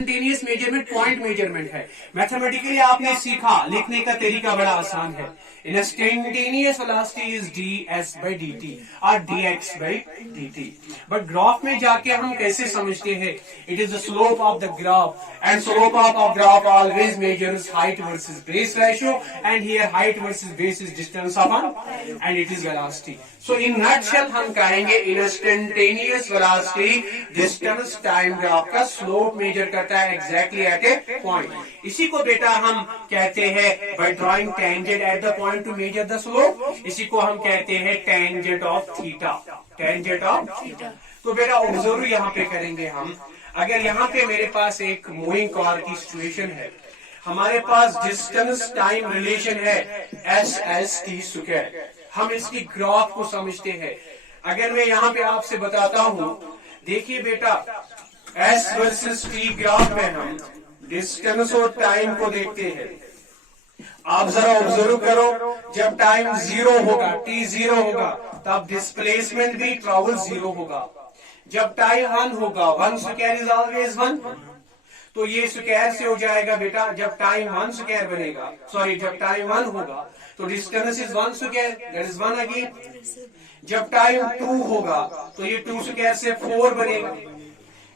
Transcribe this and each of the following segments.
Instantaneous measurement point measurement है। Mathematically आपने सीखा, लिखने का तरीका बड़ा आसान है। Instantaneous velocity is ds by dt और dx by dt। But graph में जाके हम कैसे समझते हैं? It is the slope of the graph and slope of graph always measures height versus base ratio and here height versus base is distance upon and it is velocity. So in nutshell हम कहेंगे instantaneous velocity distance time graph का slope major करता है exactly at A point. इसी को बेटा हम कहते हैं by drawing tangent at the point to measure the slope, इसी को हम कहते हैं tangent of theta. Tangent of theta. तो बेटा ऑब्जर्व यहाँ पे करेंगे हम। अगर यहाँ पे मेरे पास एक मूविंग कार की सिचुएशन है, हमारे पास डिस्टेंस टाइम रिलेशन है s/t स्क्वायर। हम इसकी ग्राफ को समझते हैं। अगर मैं यहाँ पे आपसे बताता हूँ, देखिए बेटा s वर्सेस t ग्राफ में हम डिस्टेंस और टाइम को देखते हैं। आप जरा ऑब्जर्व करो, जब टाइम 0 होगा, t 0 होगा, तब डिस्प्लेसमेंट भी ट्रैवल 0 होगा। जब टाइम 1 होगा, 1 स्क्वायर इज ऑलवेज 1, तो ये स्क्वायर से हो जाएगा बेटा। जब टाइम 1 स्क्वायर बनेगा, सॉरी जब टाइम 1 होगा तो distance is 1 square, that is 1 again. जब टाइम 2 होगा तो ये 2 स्क्वायर से 4 बनेगा।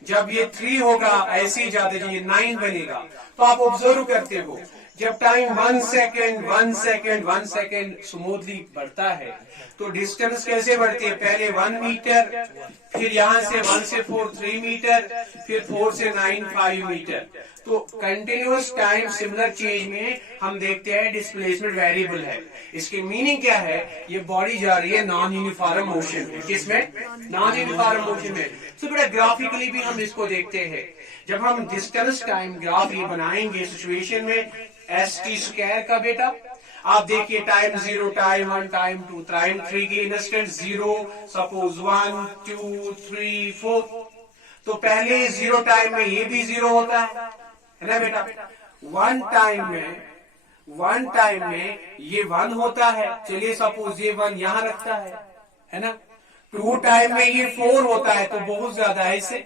जब ये 3 होगा, ऐसे ही जाते जाइए 9 बनेगा। तो आप ऑब्जर्व करते हो, जब time 1 second 1 second 1 second smoothly बढ़ता है तो डिस्टेंस कैसे बढ़ती है? पहले 1 मीटर, फिर यहां से 1 से 4 3 मीटर, फिर 4 से 9 5 मीटर। तो कंटिन्यूअस टाइम सिमिलर चेंज में हम देखते हैं डिस्प्लेसमेंट वेरिएबल है। इसकी मीनिंग क्या है? ये बॉडी जा रही है नॉन यूनिफॉर्म मोशन में। किसमें? नॉन यूनिफॉर्म मोशन में। तो बेटा ग्राफिकली भी हम इसको देखते हैं। जब हम डिस्टेंस टाइम ग्राफ ये बनाएंगे सिचुएशन में st स्क्वायर का बेटा, आप देखिए टाइम 0, टाइम 1, टाइम 2, टाइम 3 की इंस्टेंट 0, सपोज 1 2 3 4। तो पहले 0 टाइम में ये भी 0 होता है ना बेटा। 1 टाइम में ये 1 होता है, चलिए सपोज ये 1 यहां रखता है ना। 2 टाइम में ये 4 होता है, तो बहुत ज्यादा है इससे।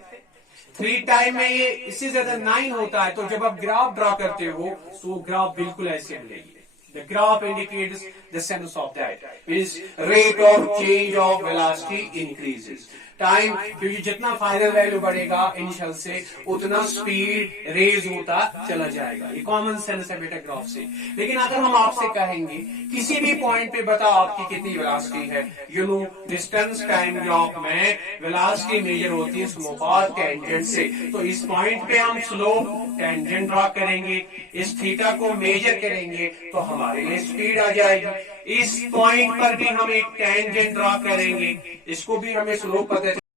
3 टाइम में ये इससे ज्यादा 9 होता है। तो जब आप ग्राफ ड्रॉ करते हो तो ग्राफ बिल्कुल ऐसे मिलेगी। The graph indicates the sense of that, means rate of change of velocity increases. Time, क्योंकि जितना फाइनल वैल्यू बढ़ेगा इनिशियल से उतना स्पीड रेज होता चला जाएगा। ये कॉमन सेंस है बेटा ग्राफ से। लेकिन अगर हम आपसे कहेंगे किसी भी पॉइंट पे बताओ आपकी कितनी वेलोसिटी है, you know distance time graph में वेलोसिटी मेजर होती है स्लोप और टेंजेंट से। तो इस पॉइंट पे हम स्लोप टेंजेंट ड्रॉ करेंगे, इस थीटा को मेजर करेंगे तो हमारे लिए स्पीड आ जाएगी। इस पॉइंट पर भी हम एक टेंजेंट ड्रॉ करेंगे, इसको भी हमें स्लोप पता